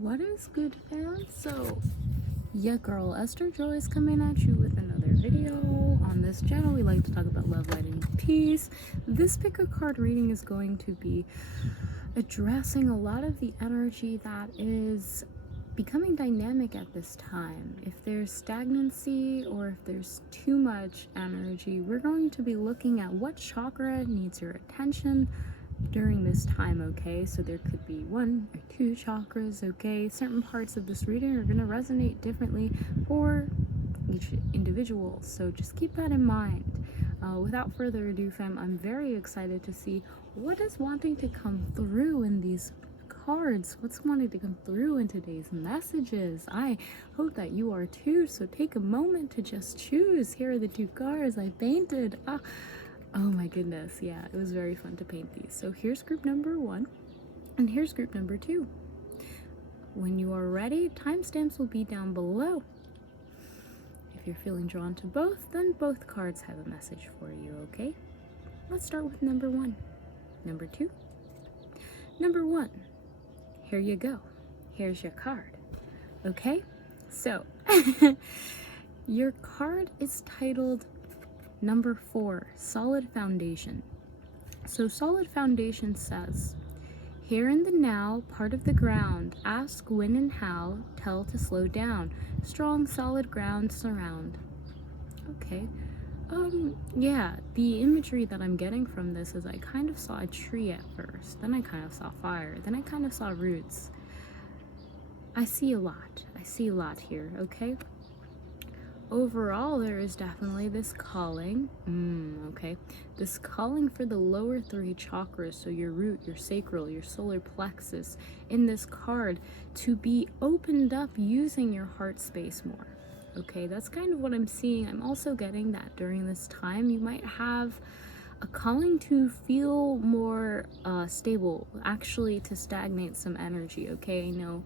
What is good, fam? So, yeah, girl, Esther Joy is coming at you with another video. On this channel, we like to talk about love, light, and peace. This pick a card reading is going to be addressing a lot of the energy that is becoming dynamic at this time. If there's stagnancy or if there's too much energy, we're going to be looking at what chakra needs your attention during this time, okay? So there could be one or two chakras, okay? Certain parts of this reading are going to resonate differently for each individual, so just keep that in mind. Without further ado, fam, I'm very excited to see what is wanting to come through in these cards. What's wanting to come through in today's messages. I hope that you are too, so take a moment to just choose. Here are the two cards I painted. Oh my goodness, yeah, it was very fun to paint these. So here's group number 1, and here's group number 2. When you are ready, timestamps will be down below. If you're feeling drawn to both, then both cards have a message for you, okay? Let's start with number 1. Number 2. Number 1. Here you go. Here's your card. Okay? So, your card is titled Number 4, Solid Foundation. So solid foundation says, here in the now, part of the ground, ask when and how, tell to slow down, strong solid ground surround. Okay. Yeah, the imagery that I'm getting from this is I kind of saw a tree at first, then I kind of saw fire, then I kind of saw roots. I see a lot here, okay? Overall, there is definitely this calling, okay, this calling for the lower 3 chakras, so your root, your sacral, your solar plexus, in this card, to be opened up using your heart space more, okay? That's kind of what I'm seeing. I'm also getting that during this time, you might have a calling to feel more stable, actually to stagnate some energy, okay? I know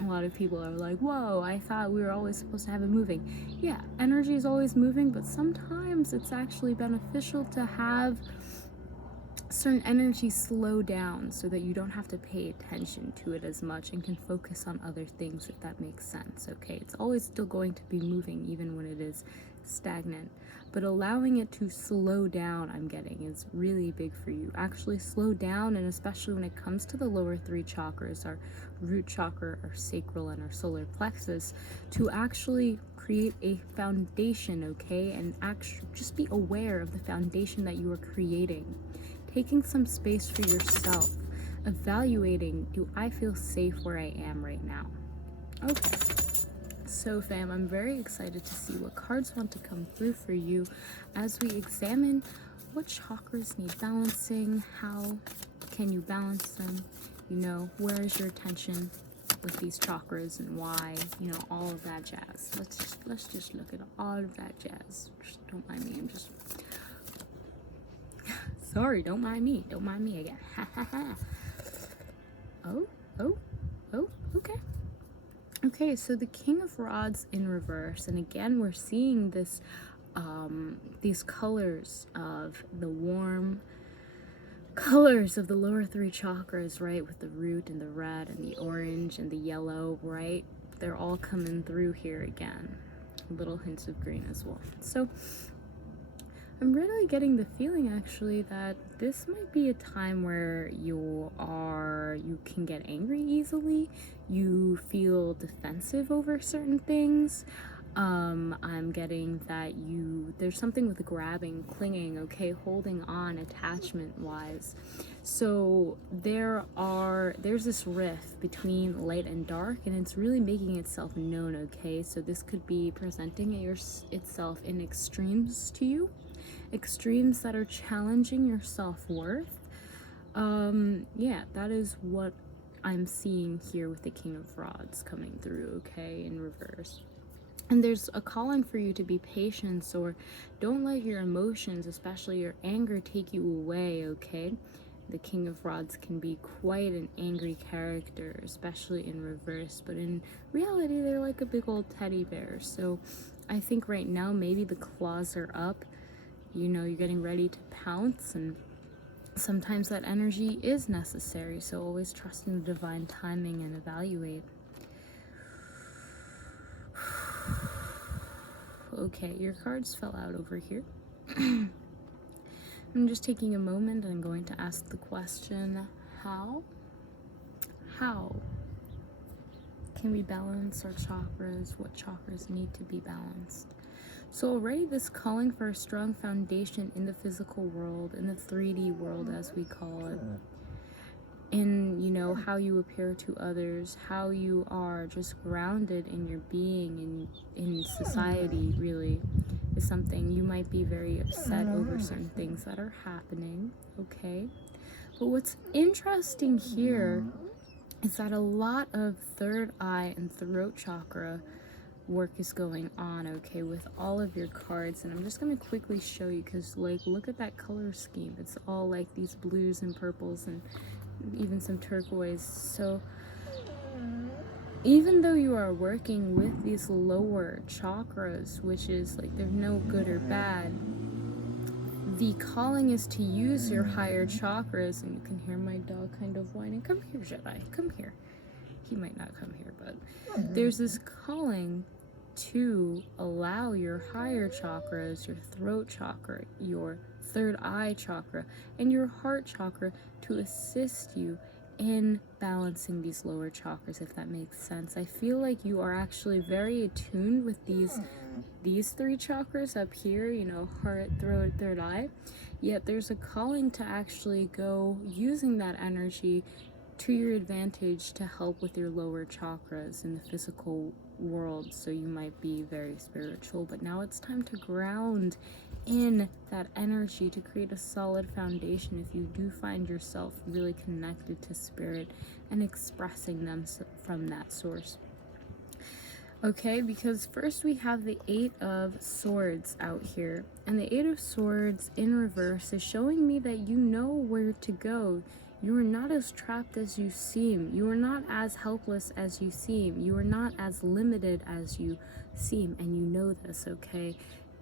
a lot of people are like, whoa, I thought we were always supposed to have it moving. Yeah, energy is always moving, but sometimes it's actually beneficial to have certain energy slow down so that you don't have to pay attention to it as much and can focus on other things, if that makes sense, okay? It's always still going to be moving even when it is stagnant, but allowing it to slow down, I'm getting, is really big for you. Actually slow down, and especially when it comes to the lower 3 chakras, our root chakra, our sacral, and our solar plexus, to actually create a foundation, okay? And actually just be aware of the foundation that you are creating. Taking some space for yourself, evaluating, do I feel safe where I am right now? Okay. So fam, I'm very excited to see what cards want to come through for you as we examine what chakras need balancing, how can you balance them, you know, where is your attention with these chakras and why, you know, all of that jazz. Let's just look at all of that jazz. Just don't mind me, I'm just sorry, don't mind me again. oh, okay. Okay, so the King of Rods in reverse, and again we're seeing this these colors of the warm colors of the lower 3 chakras, right, with the root and the red and the orange and the yellow, right? They're all coming through here again. Little hints of green as well. So I'm really getting the feeling actually that this might be a time where you can get angry easily, you feel defensive over certain things. I'm getting that there's something with grabbing, clinging, okay, holding on, attachment wise. So there's this rift between light and dark, and it's really making itself known, okay? So this could be presenting itself in extremes to you, extremes that are challenging your self-worth. Yeah, that is what I'm seeing here with the King of Rods coming through, okay, in reverse. And there's a calling for you to be patient, or don't let your emotions, especially your anger, take you away, okay? The King of Rods can be quite an angry character, especially in reverse, but in reality, they're like a big old teddy bear. So I think right now, maybe the claws are up, you know, you're getting ready to pounce, and sometimes that energy is necessary. So always trust in the divine timing and evaluate. okay, your cards fell out over here. I'm just taking a moment and I'm going to ask the question, how can we balance our chakras? What chakras need to be balanced? So already this calling for a strong foundation in the physical world, in the 3D world as we call it, in, you know, how you appear to others, how you are just grounded in your being, in society, really, is something. You might be very upset over certain things that are happening, okay? But what's interesting here is that a lot of third eye and throat chakra work is going on, okay, with all of your cards. And I'm just going to quickly show you, because, like, look at that color scheme. It's all like these blues and purples and even some turquoise. So even though you are working with these lower chakras, which is like they're no good or bad, the calling is to use your higher chakras. And you can hear my dog kind of whining. Come here, Jedi, come here. He might not come here, but there's this calling to allow your higher chakras, your throat chakra, your third eye chakra, and your heart chakra to assist you in balancing these lower chakras, if that makes sense. I feel like you are actually very attuned with these three chakras up here, you know, heart, throat, third eye, yet there's a calling to actually go using that energy to your advantage to help with your lower chakras in the physical world. So you might be very spiritual, but now it's time to ground in that energy to create a solid foundation if you do find yourself really connected to spirit and expressing them from that source. Okay, because first we have the 8 of Swords out here, and the 8 of Swords in reverse is showing me that you know where to go. You are not as trapped as you seem. You are not as helpless as you seem. You are not as limited as you seem, and you know this, okay?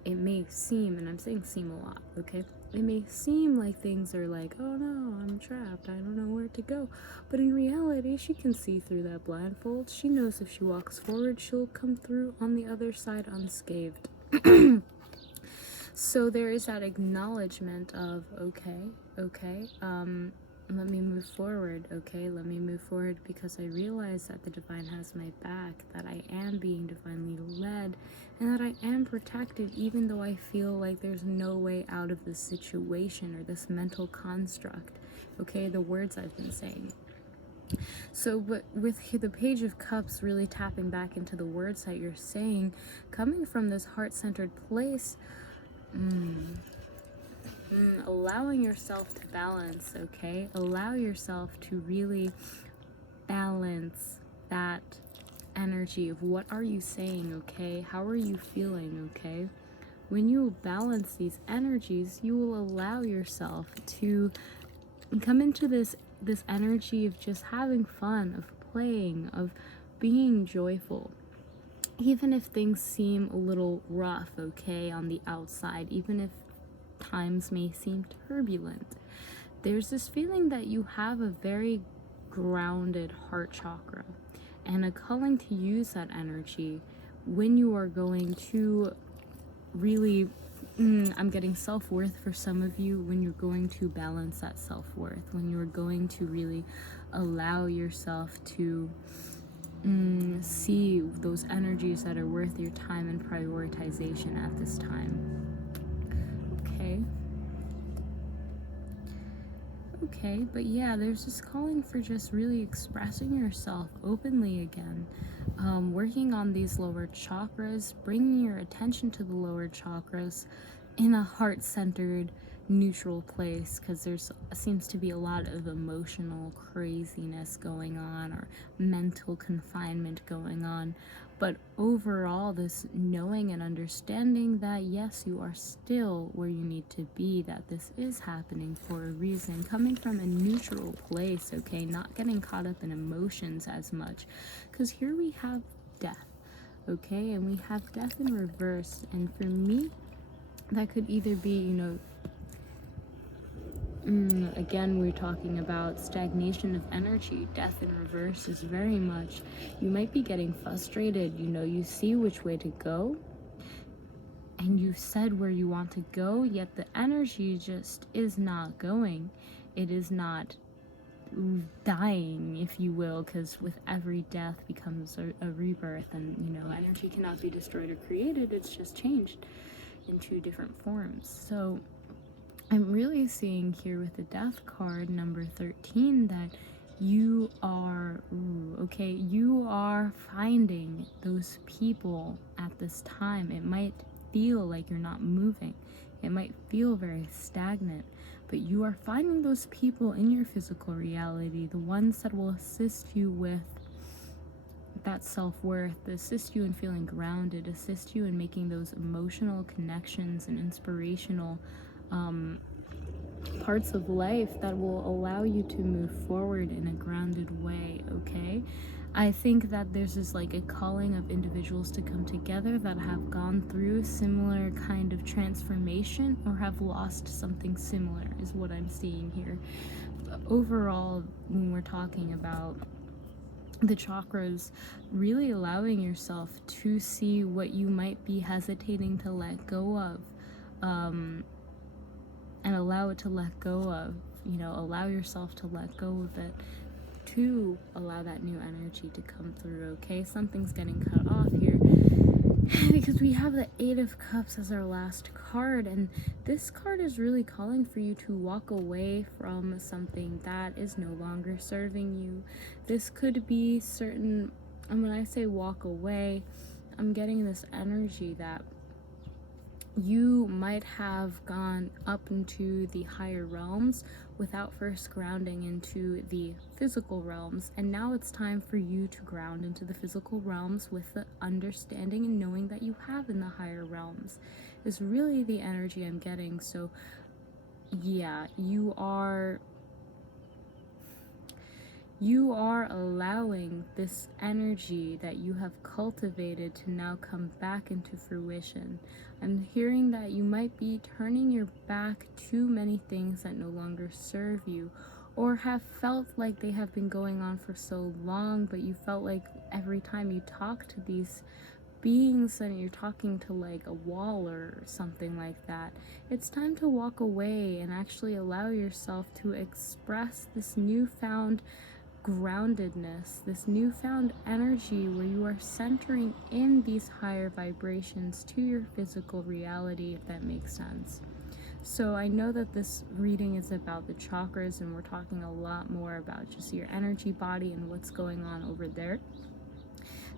It may seem, and I'm saying seem a lot, okay? It may seem like things are like, oh no, I'm trapped, I don't know where to go. But in reality, she can see through that blindfold. She knows if she walks forward, she'll come through on the other side unscathed. So there is that acknowledgement of, okay, let me move forward, okay? Let me move forward because I realize that the divine has my back, that I am being divinely led, and that I am protected even though I feel like there's no way out of this situation or this mental construct, okay? The words I've been saying. So, but with the Page of Cups really tapping back into the words that you're saying, coming from this heart-centered place, allowing yourself to balance, okay? Allow yourself to really balance that energy of what are you saying, okay? How are you feeling, okay? When you balance these energies, you will allow yourself to come into this energy of just having fun, of playing, of being joyful. Even if things seem a little rough, okay, on the outside, even if times may seem turbulent, there's this feeling that you have a very grounded heart chakra and a calling to use that energy when you are going to really I'm getting self-worth for some of you, when you're going to balance that self-worth, when you're going to really allow yourself to see those energies that are worth your time and prioritization at this time. Okay, but yeah, there's this calling for just really expressing yourself openly again, working on these lower chakras, bringing your attention to the lower chakras in a heart-centered, neutral place, because there seems to be a lot of emotional craziness going on or mental confinement going on. But overall, this knowing and understanding that yes, you are still where you need to be, that this is happening for a reason, coming from a neutral place, okay, not getting caught up in emotions as much, because here we have death, okay, and we have death in reverse. And for me, that could either be, you know, again, we're talking about stagnation of energy. Death in reverse is very much, you might be getting frustrated, you know, you see which way to go, and you said where you want to go, yet the energy just is not going. It is not dying, if you will, because with every death becomes a rebirth, and you know, energy cannot be destroyed or created, it's just changed into different forms. So I'm really seeing here with the death card number 13 that you are you are finding those people at this time. It might feel like you're not moving, it might feel very stagnant, but you are finding those people in your physical reality, the ones that will assist you with that self-worth, assist you in feeling grounded, assist you in making those emotional connections and inspirational parts of life that will allow you to move forward in a grounded way. Okay, I think that there's this like a calling of individuals to come together that have gone through similar kind of transformation or have lost something similar, is what I'm seeing here. Overall, when we're talking about the chakras, really allowing yourself to see what you might be hesitating to let go of, and allow it to let go of, you know, allow yourself to let go of it, to allow that new energy to come through. Okay, something's getting cut off here because we have the 8 of Cups as our last card, and this card is really calling for you to walk away from something that is no longer serving you. This could be certain, and when I say walk away, I'm getting this energy that you might have gone up into the higher realms without first grounding into the physical realms, and now it's time for you to ground into the physical realms with the understanding and knowing that you have in the higher realms, is really the energy I'm getting. So yeah, you are allowing this energy that you have cultivated to now come back into fruition. I'm hearing that you might be turning your back to many things that no longer serve you, or have felt like they have been going on for so long, but you felt like every time you talk to these beings and you're talking to like a wall or something like that. It's time to walk away and actually allow yourself to express this newfound groundedness, this newfound energy where you are centering in these higher vibrations to your physical reality, if that makes sense. So I know that this reading is about the chakras, and we're talking a lot more about just your energy body and what's going on over there.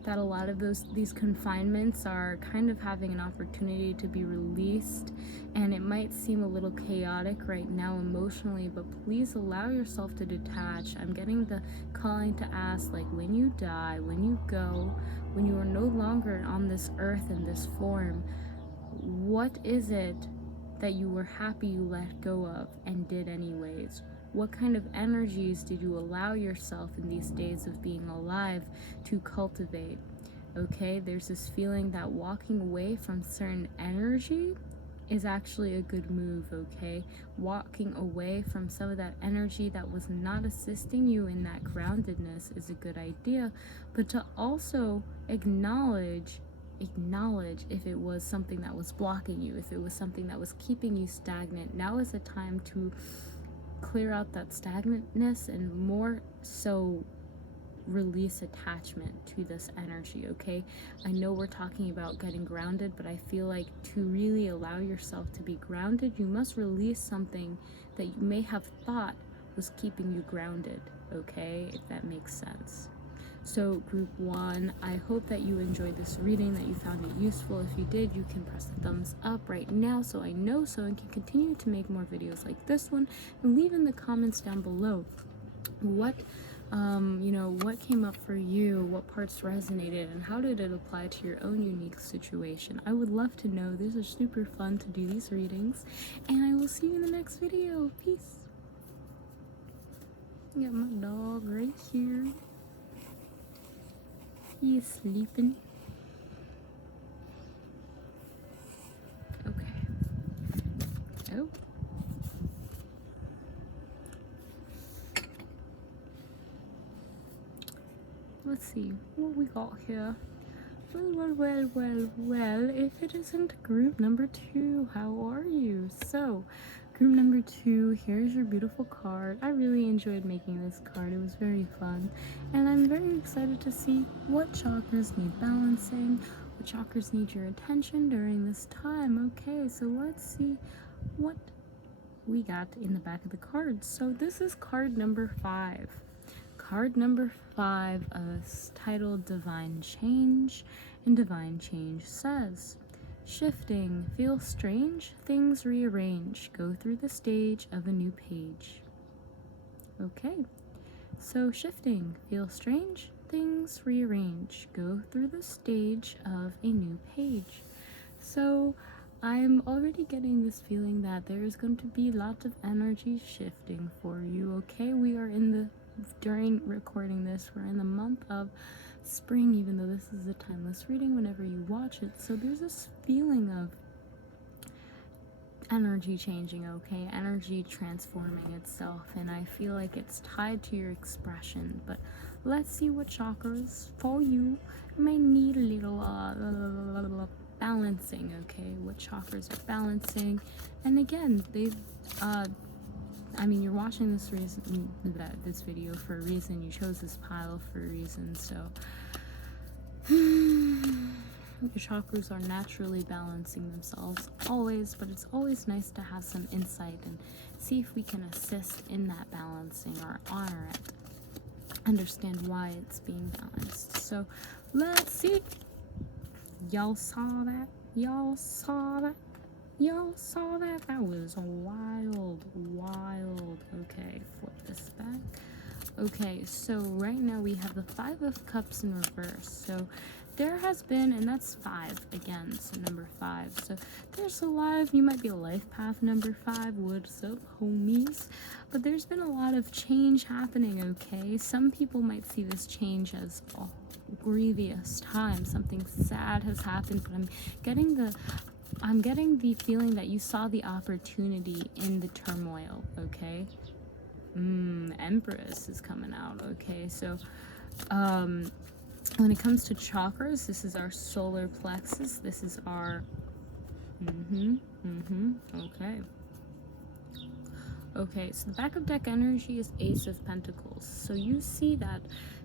That a lot of these confinements are kind of having an opportunity to be released, and it might seem a little chaotic right now emotionally, but please allow yourself to detach. I'm getting the calling to ask, like, when you die, when you go, when you are no longer on this earth in this form, what is it that you were happy you let go of and did anyways? What kind of energies did you allow yourself in these days of being alive to cultivate? Okay, there's this feeling that walking away from certain energy is actually a good move, okay? Walking away from some of that energy that was not assisting you in that groundedness is a good idea, but to also acknowledge if it was something that was blocking you, if it was something that was keeping you stagnant. Now is the time to clear out that stagnantness and more so release attachment to this energy. Okay, I know we're talking about getting grounded, but I feel like to really allow yourself to be grounded, you must release something that you may have thought was keeping you grounded. Okay, if that makes sense. So group 1, I hope that you enjoyed this reading, that you found it useful. If you did, you can press the thumbs up right now so I know, so I can continue to make more videos like this one, and leave in the comments down below what what came up for you, what parts resonated, and how did it apply to your own unique situation. I would love to know. This is super fun to do these readings, and I will see you in the next video. Peace. I got my dog right here. He is sleeping. Okay. Oh. Let's see what we got here. Well, if it isn't group number 2, how are you? So, group number 2, here's your beautiful card. I really enjoyed making this card. It was very fun. And I'm very excited to see what chakras need balancing, what chakras need your attention during this time. Okay, so let's see what we got in the back of the cards. So this is card number 5. Card number 5 is titled Divine Change, and Divine Change says, shifting, feel strange, things rearrange, go through the stage of a new page. Okay, so shifting, feel strange, things rearrange, go through the stage of a new page. So I'm already getting this feeling that there is going to be lots of energy shifting for you. Okay, we are during recording this, we're in the month of spring, even though this is a timeless reading whenever you watch it. So there's this feeling of energy changing, okay, energy transforming itself, and I feel like it's tied to your expression. But let's see what chakras for you may need a little balancing. Okay, what chakras are balancing, and again, you're watching this video for a reason. You chose this pile for a reason, so your chakras are naturally balancing themselves always, but it's always nice to have some insight and see if we can assist in that balancing or honor it, understand why it's being balanced. So let's see. Y'all saw that? Y'all saw that? Y'all saw that? That was wild. Okay, flip this back. Okay, so right now we have the 5 of Cups in reverse. So there has been, and that's 5 again, so number 5. So there's a lot of, you might be a life path number 5, what's up, homies? But there's been a lot of change happening, okay? Some people might see this change as a grievous time, something sad has happened, but I'm getting the feeling that you saw the opportunity in the turmoil, okay? Empress is coming out, okay? So, when it comes to chakras, this is our solar plexus. This is our, okay. Okay, so the back of deck energy is Ace of Pentacles. So you see that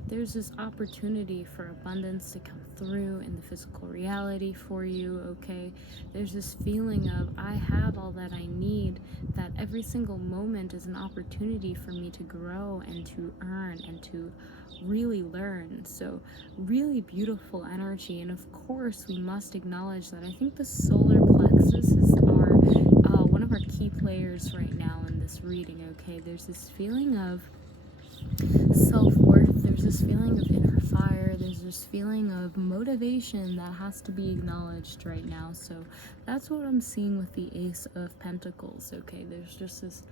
there's this opportunity for abundance to come through in the physical reality for you, okay? There's this feeling of, I have all that I need, that every single moment is an opportunity for me to grow and to earn and to really learn. So really beautiful energy. And of course, we must acknowledge that I think the solar plexus is one of our key players right now in this reading, okay? There's this feeling of self-worth, there's this feeling of inner fire, there's this feeling of motivation that has to be acknowledged right now. So that's what I'm seeing with the Ace of Pentacles, okay? There's just this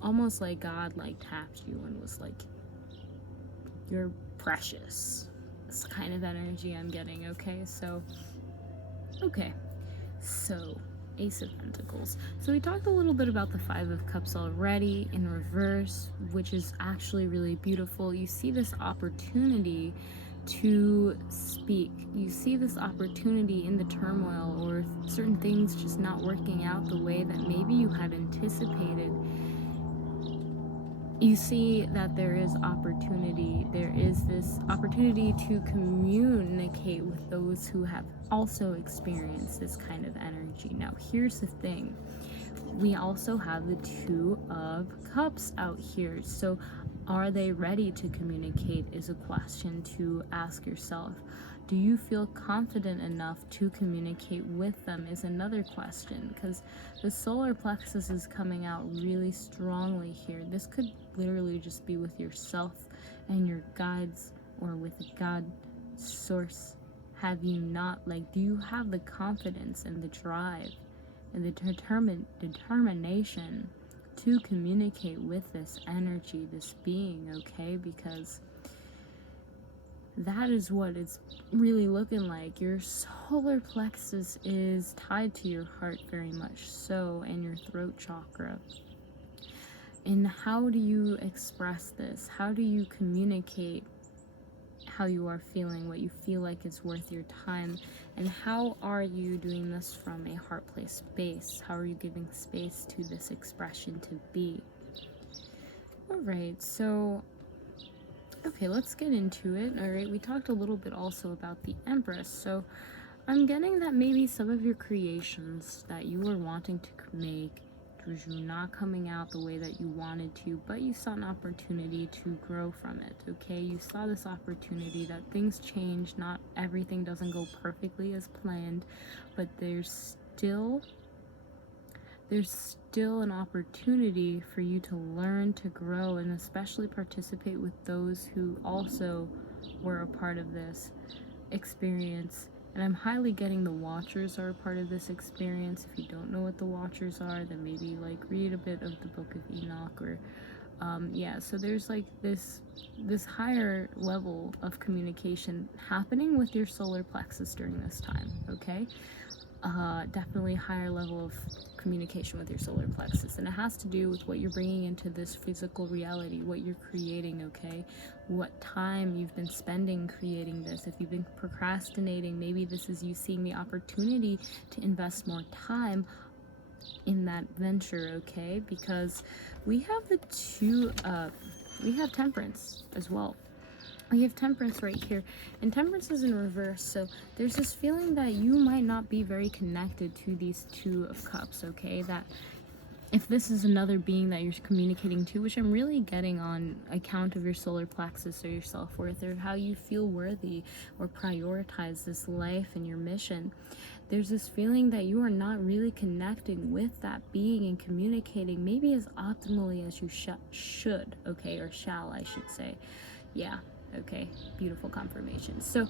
almost like God tapped you and was like, you're precious. It's the kind of energy I'm getting, okay? So Ace of Pentacles. So we talked a little bit about the 5 of Cups already in reverse, which is actually really beautiful. You see this opportunity to speak. You see this opportunity in the turmoil or certain things just not working out the way that maybe you had anticipated. You see that there is opportunity. There is this opportunity to communicate with those who have also experienced this kind of energy. Now, here's the thing. We also have the 2 of Cups out here. So are they ready to communicate is a question to ask yourself. Do you feel confident enough to communicate with them is another question, because the solar plexus is coming out really strongly here. This could literally just be with yourself and your guides or with a God source. Have you not, do you have the confidence and the drive and the determination to communicate with this energy, this being, okay? Because that is what it's really looking like. Your solar plexus is tied to your heart very much so, and your throat chakra. And how do you express this? How do you communicate? how you are feeling, what you feel like is worth your time, and how are you doing this from a heart place space? How are you giving space to this expression to be? All right, so okay, let's get into it. All right, we talked a little bit also about the Empress. So I'm getting that maybe some of your creations that you were wanting to make was not coming out the way that you wanted to, but you saw an opportunity to grow from it. Okay, you saw this opportunity that things change, not everything doesn't go perfectly as planned, but there's still an opportunity for you to learn, to grow, and especially participate with those who also were a part of this experience. And I'm highly getting the Watchers are a part of this experience. If you don't know what the Watchers are, then maybe like read a bit of the Book of Enoch, or yeah, so there's like this higher level of communication happening with your solar plexus during this time. Okay, definitely higher level of communication with your solar plexus, and it has to do with what you're bringing into this physical reality, what you're creating. Okay, what time you've been spending creating this. If you've been procrastinating, maybe this is you seeing the opportunity to invest more time in that venture. Okay, because we have we have Temperance as well. We have Temperance right here, and Temperance is in reverse, so there's this feeling that you might not be very connected to these Two of Cups. Okay, that if this is another being that you're communicating to, which I'm really getting on account of your solar plexus or your self-worth, or how you feel worthy or prioritize this life and your mission, there's this feeling that you are not really connecting with that being and communicating maybe as optimally as you should. Okay, or shall, I should say. Yeah. Okay, beautiful confirmation. So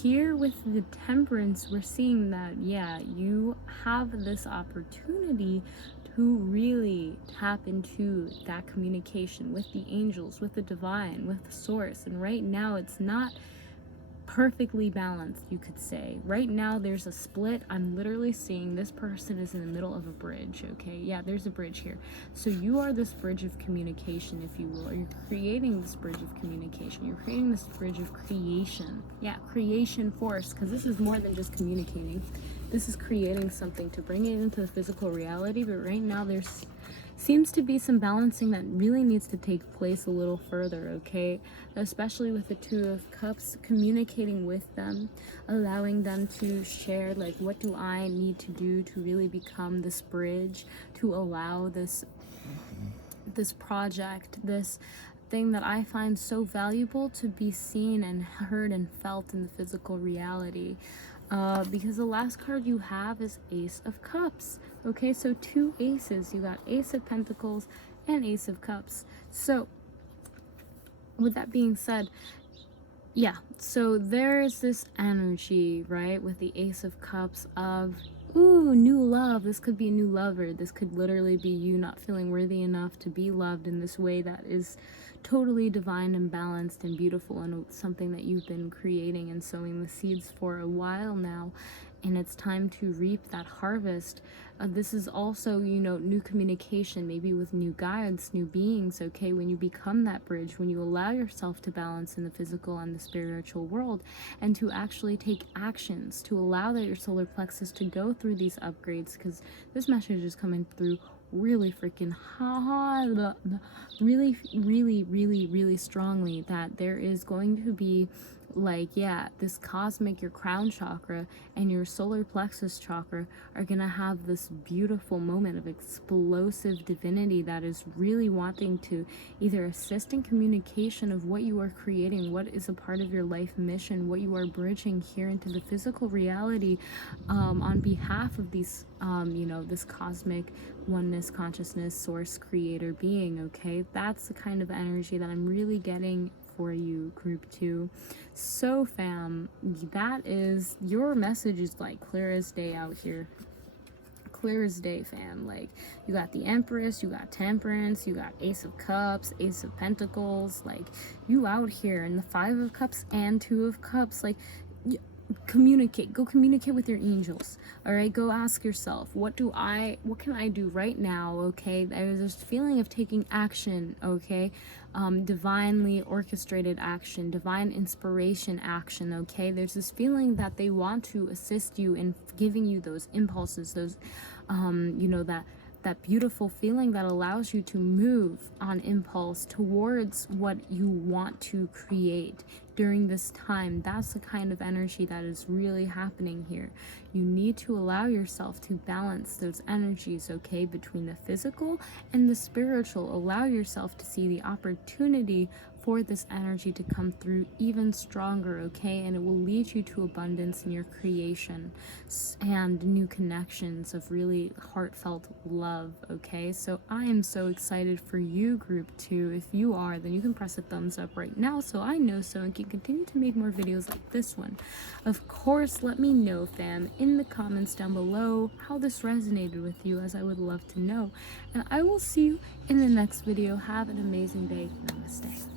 here with the Temperance, we're seeing that, yeah, you have this opportunity to really tap into that communication with the angels, with the divine, with the source. And right now it's not perfectly balanced, you could say. Right now there's a split. I'm literally seeing this person is in the middle of a bridge. Okay, yeah, there's a bridge here. So you are this bridge of communication, if you will, or you're creating this bridge of communication. You're creating this bridge of creation. Yeah, creation force, because this is more than just communicating. This is creating something to bring it into the physical reality. But right now there's seems to be some balancing that really needs to take place a little further. Okay, especially with the Two of Cups, communicating with them, allowing them to share, like, what do I need to do to really become this bridge, to allow this project, this thing that I find so valuable, to be seen and heard and felt in the physical reality. Because the last card you have is Ace of Cups. Okay, so two aces. You got Ace of Pentacles and Ace of Cups. So with that being said, yeah, so there is this energy, right, with the Ace of Cups of, ooh, new love. This could be a new lover. This could literally be you not feeling worthy enough to be loved in this way that is totally divine and balanced and beautiful, and something that you've been creating and sowing the seeds for a while now, and it's time to reap that harvest. This is also, you know, new communication, maybe with new guides, new beings. Okay, when you become that bridge, when you allow yourself to balance in the physical and the spiritual world, and to actually take actions to allow that your solar plexus to go through these upgrades, because this message is coming through really freaking hard, really strongly, that there is going to be, like, yeah, this cosmic, your crown chakra and your solar plexus chakra are gonna have this beautiful moment of explosive divinity that is really wanting to either assist in communication of what you are creating, what is a part of your life mission, what you are bridging here into the physical reality, on behalf of these, you know, this cosmic oneness, consciousness, source, creator being. Okay, that's the kind of energy that I'm really getting for you, group 2. So fam, that is, your message is like clear as day out here. Clear as day, fam. Like, you got the Empress, you got Temperance, you got Ace of Cups, Ace of Pentacles. Like, you out here, and the Five of Cups and Two of Cups. Like, go communicate with your angels. All right, go ask yourself, what can I do right now? Okay, there's this feeling of taking action. Okay, divinely orchestrated action, divine inspiration action. Okay, there's this feeling that they want to assist you in giving you those impulses, those that beautiful feeling that allows you to move on impulse towards what you want to create during this time. That's the kind of energy that is really happening here. You need to allow yourself to balance those energies, okay, between the physical and the spiritual. Allow yourself to see the opportunity for this energy to come through even stronger, okay? And it will lead you to abundance in your creation and new connections of really heartfelt love, okay? So I am so excited for you, group 2. If you are, then you can press a thumbs up right now so I know so and can continue to make more videos like this one. Of course, let me know, fam, in the comments down below how this resonated with you, as I would love to know. And I will see you in the next video. Have an amazing day. Namaste.